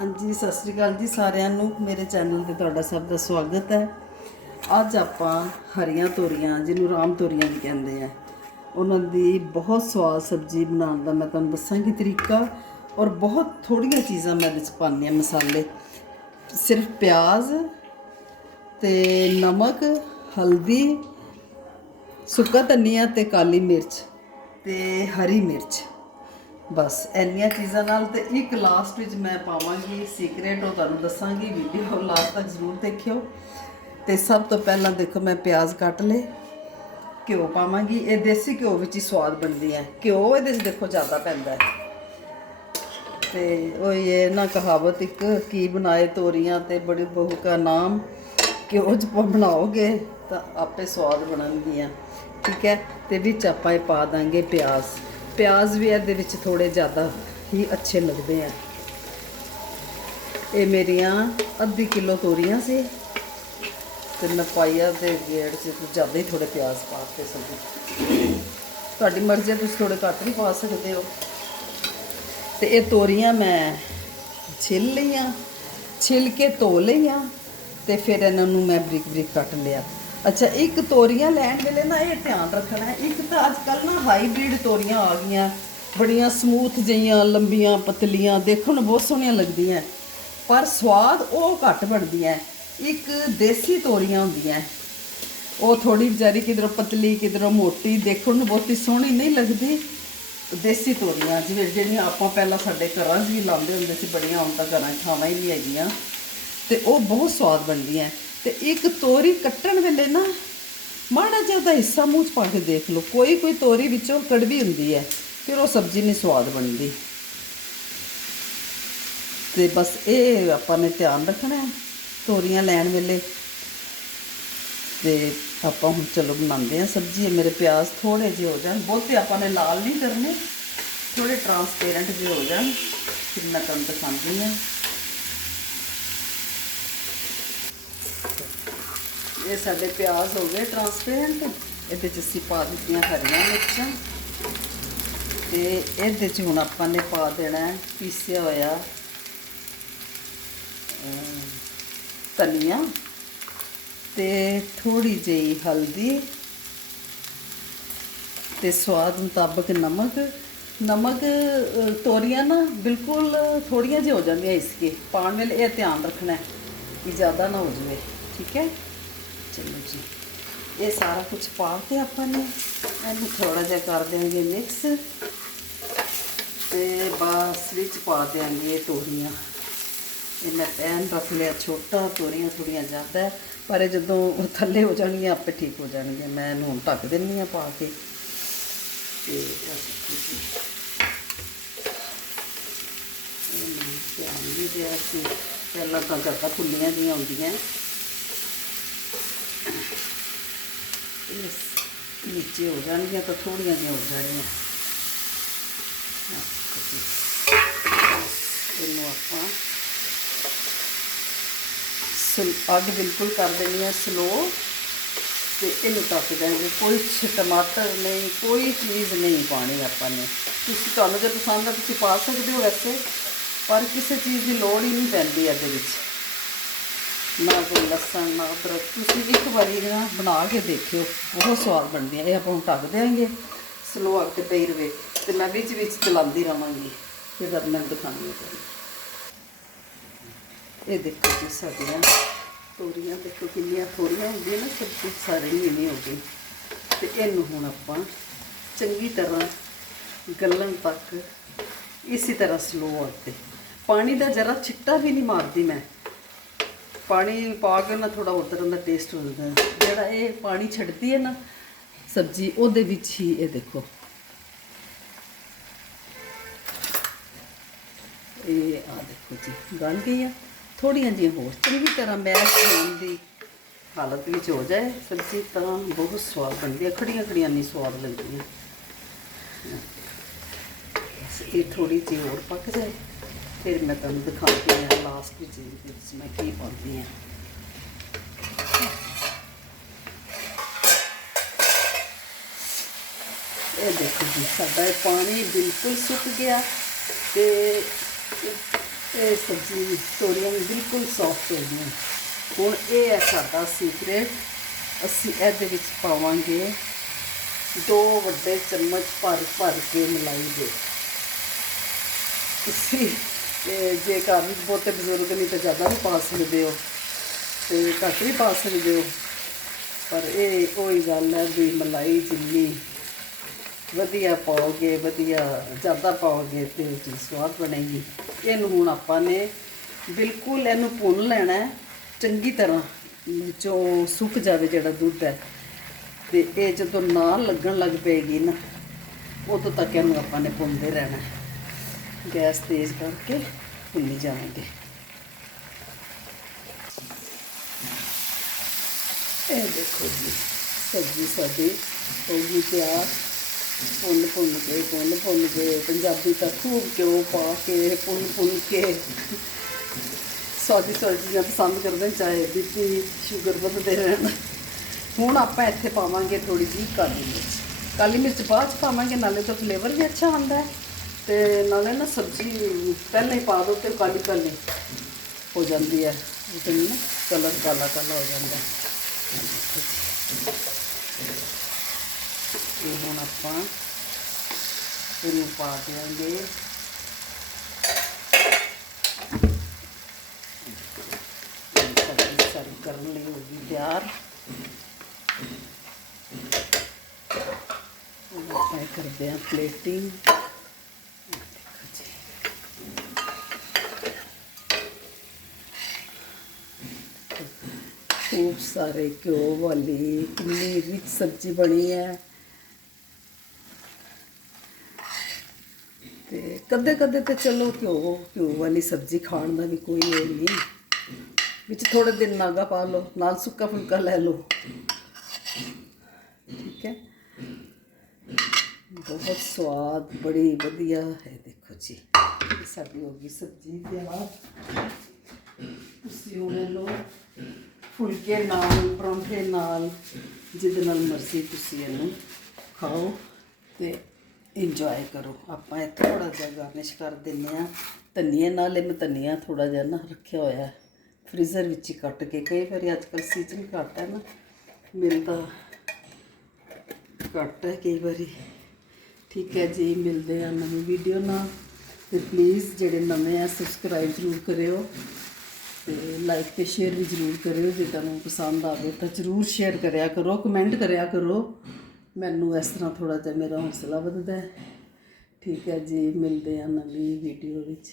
ਹਾਂਜੀ, ਸਤਿ ਸ੍ਰੀ ਅਕਾਲ ਜੀ ਸਾਰਿਆਂ ਨੂੰ। ਮੇਰੇ ਚੈਨਲ ਤੇ ਤੁਹਾਡਾ ਸਭ ਦਾ ਸਵਾਗਤ ਹੈ। ਅੱਜ ਆਪਾਂ ਹਰੀਆਂ ਤੋਰੀਆਂ, ਜਿਹਨੂੰ ਰਾਮ ਤੋਰੀਆਂ ਵੀ ਕਹਿੰਦੇ ਆ, ਉਹਨਾਂ ਦੀ ਬਹੁਤ ਸਵਾਦ ਸਬਜ਼ੀ ਬਣਾਉਣ ਦਾ ਮੈਂ ਤੁਹਾਨੂੰ ਦੱਸਾਂਗੀ ਤਰੀਕਾ ਔਰ ਬਹੁਤ ਥੋੜੀਆਂ ਚੀਜ਼ਾਂ ਮੈਂ ਵਿੱਚ ਪਾਉਂਦੀ ਹਾਂ ਮਸਾਲੇ। ਸਿਰਫ ਪਿਆਜ਼ ਤੇ ਨਮਕ, ਹਲਦੀ, ਸੁੱਕਾ ਧਨੀਆ ਤੇ ਕਾਲੀ ਮਿਰਚ ਤੇ ਹਰੀ ਮਿਰਚ। ਬਸ ਇੰਨੀਆਂ ਚੀਜ਼ਾਂ ਨਾਲ ਤੇ ਇੱਕ ਲਾਸਟ ਵਿੱਚ ਮੈਂ ਪਾਵਾਂਗੀ ਸੀਕ੍ਰੇਟ ਉਹ ਤੁਹਾਨੂੰ ਦੱਸਾਂਗੀ ਵੀਡੀਓ ਲਾਸਟ ਤੱਕ ਜ਼ਰੂਰ ਦੇਖਿਓ। ਤੇ ਸਭ ਤੋਂ ਪਹਿਲਾਂ ਦੇਖੋ ਮੈਂ ਪਿਆਜ਼ ਕੱਟ ਲਏ, ਘਿਓ ਪਾਵਾਂਗੀ, ਇਹ ਦੇਸੀ ਘਿਓ ਵਿੱਚ ਹੀ ਸਵਾਦ ਬਣਦੀ ਹੈ। ਘਿਓ ਇਹਦੇ 'ਚ ਦੇਖੋ ਜ਼ਿਆਦਾ ਪੈਂਦਾ ਹੈ। ਤੇ ਉਹ ਇਹ ਨਾ ਕਹਾਵਤ ਇੱਕ, ਕੀ ਬਣਾਏ ਤੋਰੀਆਂ ਤੇ ਬੜੀ ਬਹੂ ਦਾ ਨਾਮ, ਘਿਓ 'ਚ ਪ- ਬਣਾਓਗੇ ਤਾਂ ਆਪੇ ਸਵਾਦ ਬਣਨਗੀਆਂ। ਠੀਕ ਹੈ, ਤੇ ਵਿੱਚ ਆਪਾਂ ਇਹ ਪਾ ਦਾਂਗੇ ਪਿਆਜ਼। ਪਿਆਜ਼ ਵੀ ਇਹਦੇ ਵਿੱਚ ਥੋੜੇ ਜ਼ਿਆਦਾ ਹੀ ਅੱਛੇ ਲੱਗਦੇ ਆ। ਇਹ ਮੇਰੀਆਂ ਅੱਧੀ ਕਿਲੋ ਤੋਰੀਆਂ ਸੀ ਤੇ ਮੈਂ ਪਾਈਆ ਦੇ ਗੇੜ 'ਚ ਜ਼ਿਆਦਾ ਹੀ ਥੋੜੇ ਪਿਆਜ਼ ਪਾਤੇ ਸਬਜ਼ੀ ਤੁਹਾਡੀ ਮਰਜ਼ੀ ਹੈ ਤੁਸੀਂ ਥੋੜੇ ਘੱਟ ਵੀ ਪਾ ਸਕਦੇ ਹੋ। ਤੇ ਇਹ ਤੋਰੀਆਂ ਮੈਂ ਛਿੱਲ ਲਈਆਂ, ਛਿੱਲ ਕੇ ਧੋ ਲਈਆਂ ਤੇ ਫਿਰ ਇਹਨਾਂ ਨੂੰ ਮੈਂ ਬਰੀਕ ਬਰੀਕ ਕੱਟ ਲਿਆ। ਅੱਛਾ, ਇੱਕ ਤੋਰੀਆਂ ਲੈਣ ਵੇਲੇ ਨਾ ਇਹ ਧਿਆਨ ਰੱਖਣਾ ਹੈ, ਇੱਕ ਤਾਂ ਅੱਜ ਕੱਲ ਨਾ ਹਾਈਬ੍ਰਿਡ ਤੋਰੀਆਂ ਆ ਗਈਆਂ, ਬੜੀਆਂ ਸਮੂਥ ਜਿਹੀਆਂ, ਲੰਬੀਆਂ ਪਤਲੀਆਂ, ਦੇਖਣ ਨੂੰ ਬਹੁਤ ਸੋਹਣੀਆਂ ਲੱਗਦੀਆਂ। ਪਰ ਸਵਾਦ ਉਹ ਘੱਟ ਬਣਦੀਆਂ ਇੱਕ ਦੇਸੀ ਤੋਰੀਆਂ ਹੁੰਦੀਆਂ ਉਹ ਥੋੜੀ ਵਿਚਾਰੀ ਕਿਧਰੋਂ ਪਤਲੀ, ਕਿਧਰੋਂ ਮੋਟੀ, ਦੇਖਣ ਨੂੰ ਬਹੁਤੀ ਸੋਹਣੀ ਨਹੀਂ ਲੱਗਦੀ। ਦੇਸੀ ਤੋਰੀਆਂ, ਜਿਵੇਂ ਜਿਹੜੀਆਂ ਆਪਾਂ ਪਹਿਲਾਂ ਸਾਡੇ ਘਰਾਂ 'ਚ ਵੀ ਲਾਉਂਦੇ ਹੁੰਦੇ ਸੀ ਬੜੀਆਂ ਹੁਣ ਤਾਂ ਘਰਾਂ 'ਚ ਥਾਵਾਂ ਹੀ ਨਹੀਂ ਹੈਗੀਆਂ। ਤੇ ਉਹ ਬਹੁਤ ਸਵਾਦ ਬਣਦੀਆਂ। ਤੇ ਇੱਕ ਤੋਰੀ ਕੱਟਣ ਵੇਲੇ ਨਾ ਮਾੜਾ ਜਿਹਾ ਦਾ ਹਿੱਸਾ ਮੂੰਹ 'ਚ ਪਾ ਕੇ ਦੇਖ ਲਓ। ਕੋਈ ਕੋਈ ਤੋਰੀ ਵਿੱਚੋਂ ਕੜਵੀ ਹੁੰਦੀ ਹੈ, ਫਿਰ ਉਹ ਸਬਜ਼ੀ ਨਹੀਂ ਸਵਾਦ ਬਣਦੀ। ਤੇ ਬਸ ਇਹ ਆਪਾਂ ਨੇ ਧਿਆਨ ਰੱਖਣਾ ਤੋਰੀਆਂ ਲੈਣ ਵੇਲੇ। ਤੇ ਆਪਾਂ ਹੁਣ ਚਲੋ ਬਣਾਉਂਦੇ ਆ ਸਬਜ਼ੀ, ਇਹ ਮੇਰੇ ਪਿਆਜ਼ ਥੋੜੇ ਜਿਹੇ ਹੋ ਜਾਣ। ਬਹੁਤੇ ਆਪਾਂ ਨੇ ਲਾਲ ਨਹੀਂ ਕਰਨੇ ਥੋੜੇ ਟਰਾਂਸਪੇਰੈਂਟ ਜਿਹੇ ਹੋ ਜਾਣ, ਫਿਰ ਮੈਂ ਤੁਹਾਨੂੰ ਦਿਖਾਉਂਦੀ ਹਾਂ। ਇਹ ਸਾਡੇ ਪਿਆਜ਼ ਹੋ ਗਏ ਟਰਾਂਸਪੇਰੈਂਟ ਇਹਦੇ ਚ ਅਸੀਂ ਪਾ ਦਿੱਤੀਆਂ ਹਰੀਆਂ ਮਿਰਚਾਂ। ਤੇ ਇਹਦੇ ਚ ਹੁਣ ਆਪਾਂ ਨੇ ਪਾ ਦੇਣਾ ਪੀਸਿਆ ਹੋਇਆ ਧਨੀਆ। ਤੇ ਥੋੜੀ ਜਿਹੀ ਹਲਦੀ ਤੇ ਸਵਾਦ ਮੁਤਾਬਕ ਨਮਕ। ਨਮਕ ਤੋਰੀਆਂ ਨਾ ਬਿਲਕੁਲ ਥੋੜੀਆਂ ਜਿਹਾ ਹੋ ਜਾਂਦੀਆਂ ਇਸਕੇ ਪਾਣ ਵੇਲੇ ਇਹ ਧਿਆਨ ਰੱਖਣਾ ਹੈ ਕਿ ਜ਼ਿਆਦਾ ਨਾ ਹੋ ਜਾਵੇ, ਠੀਕ ਹੈ? ਚਲੋ ਜੀ। ਇਹ ਸਾਰਾ ਕੁਝ ਪਾ ਕੇ ਆਪਾਂ ਨੇ ਇਹਨੂੰ ਥੋੜਾ ਜਿਹਾ ਕਰ ਦੇਵਾਂਗੇ ਮਿਕਸ ਤੇ ਬਸ ਵਿੱਚ ਪਾ ਦੇਵਾਂਗੇ ਇਹ ਤੋਰੀਆਂ। ਇਹ ਮੈਂ ਪੈਨ ਰੱਖ ਲਿਆ, ਛੋਟਾ ਤੋਰੀਆਂ ਥੋੜੀਆਂ ਜ਼ਿਆਦਾ ਪਰ ਇਹ ਜਦੋਂ ਥੱਲੇ ਹੋ ਜਾਣਗੀਆਂ, ਆਪੇ ਠੀਕ ਹੋ ਜਾਣਗੀਆਂ। ਮੈਂ ਇਹਨੂੰ ਹੁਣ ਢੱਕ ਦਿੰਨੀ ਆ ਪਾ ਕੇ। ਤੇ ਇਹ ਦੇਖੋ ਜੀ। ਧਿਆਨ ਵੀ ਦਿਆ ਸੀ। ਪਹਿਲਾਂ ਤਾਂ ਜ਼ਿਆਦਾ ਖੁੱਲੀਆਂ ਜਿਹੀਆਂ ਹੁੰਦੀਆਂ। ਇਸ ਨੀਚੇ ਹੋ ਜਾਣਗੀਆਂ ਤਾਂ ਥੋੜੀਆਂ ਜਿਹੀਆਂ ਹੋ ਜਾਣਗੀਆਂ। ਇਹਨੂੰ ਆਪਾਂ ਸਲ ਅੱਗ ਬਿਲਕੁਲ ਕਰ ਦੇਣੀ ਹੈ ਸਲੋ ਤੇ ਇਹਨੂੰ ਤੱਕ ਦੇਣਗੇ ਕੋਈ ਟਮਾਟਰ ਨਹੀਂ, ਕੋਈ ਚੀਜ਼ ਨਹੀਂ ਪਾਣੀ ਆਪਾਂ ਨੇ। ਤੁਸੀਂ ਤੁਹਾਨੂੰ ਜੇ ਪਸੰਦ ਆ ਤੁਸੀਂ ਪਾ ਸਕਦੇ ਹੋ ਵੈਸੇ, ਪਰ ਕਿਸੇ ਚੀਜ਼ ਦੀ ਲੋੜ ਹੀ ਨਹੀਂ ਪੈਂਦੀ ਇਹਦੇ ਵਿੱਚ। ਨਾ ਕੋਈ ਲਸਣ ਨਾ ਅਦਰਕ, ਤੁਸੀਂ ਇੱਕ ਵਾਰੀ ਨਾ ਬਣਾ ਕੇ ਦੇਖਿਓ, ਬਹੁਤ ਸਵਾਦ ਬਣਦੀ ਹੈ ਇਹ ਆਪਾਂ ਹੁਣ ਢੱਕ ਦੇਵਾਂਗੇ ਸਲੋ ਅੱਗ ਤੇ ਪਈ ਰਵੇ ਤੇ ਮੈਂ ਵਿੱਚ ਵਿੱਚ ਚਲਾਉਂਦੀ ਰਵਾਂਗੀ, ਫਿਰ ਜਦ ਮੈਂ ਦਿਖਾਉਂਦੀ ਹਾਂ ਤੁਹਾਨੂੰ। ਇਹ ਦੇਖੋ ਜੀ, ਸਾਡੀਆਂ ਤੋਰੀਆਂ ਦੇਖੋ ਕਿੰਨੀਆਂ ਥੋੜੀਆਂ ਹੁੰਦੀਆਂ ਨਾ ਸਬਜ਼ੀ ਸਾਰੀ ਨਹੀਂ ਹੋ ਗਈ ਤੇ ਇਹਨੂੰ ਹੁਣ ਆਪਾਂ ਚੰਗੀ ਤਰ੍ਹਾਂ ਗੱਲਣ ਤੱਕ ਇਸੇ ਤਰ੍ਹਾਂ ਸਲੋ ਅੱਗ ਤੇ ਪਾਣੀ ਦਾ ਜਰਾ ਛਿੱਟਾ ਵੀ ਨਹੀਂ ਮਾਰਦੀ ਮੈਂ। ਪਾਣੀ ਪਾ ਕੇ ਨਾ ਥੋੜਾ ਉਧਰ ਦਾ ਟੇਸਟ ਹੋ ਜਾਂਦਾ। ਹੈ। ਜਿਹੜਾ ਇਹ ਪਾਣੀ ਛੱਡਦੀ ਹੈ ਨਾ ਸਬਜ਼ੀ, ਉਹਦੇ ਵਿੱਚ ਹੀ ਇਹ ਦੇਖੋ। ਇਹ ਆ ਦੇਖੋ ਜੀ ਗਲ ਗਈ ਆ। ਥੋੜੀਆਂ ਜਿਹੀਆਂ ਹੋਰ, ਚੰਗੀ ਤਰ੍ਹਾਂ ਮੈਸ਼ ਹੋਣ ਦੀ ਹਾਲਤ ਵਿੱਚ ਹੋ ਜਾਏ ਸਬਜ਼ੀ, ਤਾਂ ਬਹੁਤ ਸਵਾਦ ਬਣਦੀ ਹੈ ਖੜੀਆਂ ਖੜੀਆਂ ਨਹੀਂ ਸਵਾਦ ਲੱਗਦੀਆਂ ਇਹ ਥੋੜੀ ਜਿਹੀ ਹੋਰ ਪੱਕ ਜਾਏ। ਫਿਰ ਮੈਂ ਤੁਹਾਨੂੰ ਦਿਖਾਉਂਦੀ ਹਾਂ ਲਾਸਟ ਵਿੱਚ ਇਹਦੇ ਵਿੱਚ ਮੈਂ ਕੀ ਪਾਉਂਦੀ ਹਾਂ। ਇਹ ਦੇਖੋ ਜੀ, ਸਾਡਾ ਇਹ ਪਾਣੀ ਬਿਲਕੁਲ ਸੁੱਕ ਗਿਆ ਤੇ ਇਹ ਸਬਜ਼ੀ ਤੋਰੀਆਂ ਵੀ ਬਿਲਕੁਲ ਸੌਫਟ ਹੋ ਗਈਆਂ। ਹੁਣ ਇਹ ਹੈ ਸਾਡਾ ਸੀਕ੍ਰੇਟ ਅਸੀਂ ਇਹਦੇ ਵਿੱਚ ਪਾਵਾਂਗੇ ਦੋ ਵੱਡੇ ਚਮਚ ਭਰ ਭਰ ਕੇ ਮਲਾਈ ਦੇ। ਤੁਸੀਂ ਇਹ ਜੇ ਘਰ ਵਿੱਚ ਬਹੁਤੇ ਬਜ਼ੁਰਗ ਨਹੀਂ ਤਾਂ ਜ਼ਿਆਦਾ ਵੀ ਪਾ ਸਕਦੇ ਹੋ ਤੇ ਘੱਟ ਵੀ ਪਾ ਸਕਦੇ ਹੋ ਪਰ ਇਹ ਉਹੀ ਗੱਲ ਹੈ ਵੀ ਮਲਾਈ ਜਿੰਨੀ ਵਧੀਆ ਪਾਓਗੇ, ਵਧੀਆ ਜ਼ਿਆਦਾ ਪਾਓਗੇ ਤੇ ਉਹ ਚੀਜ਼ ਸਵਾਦ ਬਣੇਗੀ। ਇਹਨੂੰ ਹੁਣ ਆਪਾਂ ਨੇ ਬਿਲਕੁਲ ਇਹਨੂੰ ਭੁੰਨ ਲੈਣਾ ਚੰਗੀ ਤਰ੍ਹਾਂ ਵਿੱਚੋਂ ਸੁੱਕ ਜਾਵੇ ਜਿਹੜਾ ਦੁੱਧ ਹੈ। ਤੇ ਇਹ ਜਦੋਂ ਨਾਲ ਲੱਗਣ ਲੱਗ ਪਏਗੀ ਨਾ, ਉਦੋਂ ਤੱਕ ਇਹਨੂੰ ਆਪਾਂ ਨੇ ਭੁੰਨਦੇ ਰਹਿਣਾ ਗੈਸ ਤੇਜ਼ ਕਰਕੇ ਭੁੰਨੀ ਜਾਵਾਂਗੇ। ਇਹ ਦੇਖੋ ਜੀ ਸਬਜ਼ੀ ਸਾਡੀ ਹੋ ਗਈ ਤਿਆਰ। ਭੁੰਨ ਭੁੰਨ ਕੇ ਭੁੰਨ ਭੁੰਨ ਕੇ ਪੰਜਾਬੀ ਤਾਂ ਖੂਬ ਘਿਓ ਪਾ ਕੇ ਭੁੰਨ ਭੁੰਨ ਕੇ। ਸਵਾਦੀ ਸਵਾਦੀ ਪਸੰਦ ਕਰਦੇ ਨੇ, ਚਾਹੇ ਬੀਪੀ ਸ਼ੂਗਰ ਵੱਧਦੇ ਰਹਿਣ। ਹੁਣ ਆਪਾਂ ਇੱਥੇ ਪਾਵਾਂਗੇ ਥੋੜੀ ਜਿਹੀ ਕਾਲੀ ਮਿਰਚ। ਕਾਲੀ ਮਿਰਚ ਬਾਅਦ 'ਚ ਪਾਵਾਂਗੇ ਨਾਲੇ ਤਾਂ ਫਲੇਵਰ ਵੀ ਅੱਛਾ ਆਉਂਦਾ ਹੈ। ਤੇ ਨਾਲੇ ਨਾ ਸਬਜ਼ੀ ਪਹਿਲਾਂ ਹੀ ਪਾ ਦੋ ਤੇ ਕਾਲੀ ਕਾਲੀ ਹੋ ਜਾਂਦੀ ਹੈ। ਉਹਦੇ ਨਾਲ ਕਲਰ ਕਾਲਾ ਕਾਲਾ ਹੋ ਜਾਂਦਾ ਇਹ ਹੁਣ ਆਪਾਂ ਇਹਨੂੰ ਪਾ ਦਿਆਂਗੇ। ਸਬਜ਼ੀ ਸਰਵ ਕਰਨ ਲਈ ਹੋ ਗਈ ਤਿਆਰ। ਹੁਣ ਆਪਾਂ ਇਹ ਕਰਦੇ ਹਾਂ ਪਲੇਟਿੰਗ ਖੂਬ ਸਾਰੇ ਘਿਓ ਵਾਲੀ, ਕਿੰਨੀ ਰਿਚ ਸਬਜ਼ੀ ਬਣੀ ਹੈ। ਤੇ ਕਦੇ ਕਦੇ ਤੇ ਚਲੋ ਘਿਓ ਘਿਓ ਵਾਲੀ ਸਬਜ਼ੀ ਖਾਣ ਦਾ ਵੀ ਕੋਈ ਇਹ ਨਹੀਂ। ਵਿੱਚ ਥੋੜੇ ਦਿਨ ਨਾਗਾ ਪਾ ਲਓ, ਨਾਲ ਸੁੱਕਾ ਫੁਲਕਾ ਲੈ ਲਓ। ਠੀਕ ਹੈ। ਬਹੁਤ ਸਵਾਦ, ਬੜੀ ਵਧੀਆ ਹੈ, ਦੇਖੋ ਜੀ। ਇਹ ਸਾਡੀ ਹੋ ਗਈ ਸਬਜ਼ੀ ਤਿਆਰ। ਤੁਸੀਂ ਉਹ ਲੈ ਲਓ। ਫੁਲਕੇ ਨਾਲ, ਪਰੌਂਠੇ ਨਾਲ ਜਿਹਦੇ ਨਾਲ ਮਰਜ਼ੀ ਤੁਸੀਂ ਇਹਨੂੰ ਖਾਓ ਤੇ ਇੰਜੋਏ ਕਰੋ। ਆਪਾਂ ਇਹ ਥੋੜਾ ਜਿਹਾ ਗਾਰਨਿਸ਼ ਕਰ ਦਿੰਨੇ ਆ ਧਨੀਏ ਨਾਲ ਇਹ ਮੈਂ ਧਨੀਆ ਥੋੜਾ ਜਿਹਾ ਨਾ ਰੱਖਿਆ ਹੋਇਆ ਹੈ। ਫ੍ਰੀਜ਼ਰ ਵਿੱਚ ਹੀ ਕੱਟ ਕੇ ਕਈ ਵਾਰੀ ਅੱਜ ਕੱਲ੍ਹ ਸੀਜ਼ਨ ਘੱਟ ਹੈ ਨਾ। ਮਿਲਦਾ ਘੱਟ ਹੈ ਕਈ ਵਾਰੀ। ਠੀਕ ਹੈ ਜੀ, ਮਿਲਦੇ ਆ ਨਵੀਂ ਵੀਡੀਓ ਨਾਲ। ਤੇ ਪਲੀਜ਼ ਜਿਹੜੇ ਨਵੇਂ ਆ ਸਬਸਕ੍ਰਾਈਬ ਜ਼ਰੂਰ ਕਰਿਓ। ਤੇ ਲਾਈਕ ਤੇ ਸ਼ੇਅਰ ਵੀ ਜ਼ਰੂਰ ਕਰਿਓ, ਜੇ ਤੁਹਾਨੂੰ ਪਸੰਦ ਆਵੇ ਤਾਂ ਜ਼ਰੂਰ ਸ਼ੇਅਰ ਕਰਿਆ ਕਰੋ ਕਮੈਂਟ ਕਰਿਆ ਕਰੋ। ਮੈਨੂੰ ਇਸ ਤਰ੍ਹਾਂ ਥੋੜਾ ਜਿਹਾ ਮੇਰਾ ਹੌਸਲਾ ਵੱਧਦਾ ਹੈ। ਠੀਕ ਹੈ ਜੀ, ਮਿਲਦੇ ਆ ਨਵੀਂ ਵੀਡੀਓ ਵਿੱਚ।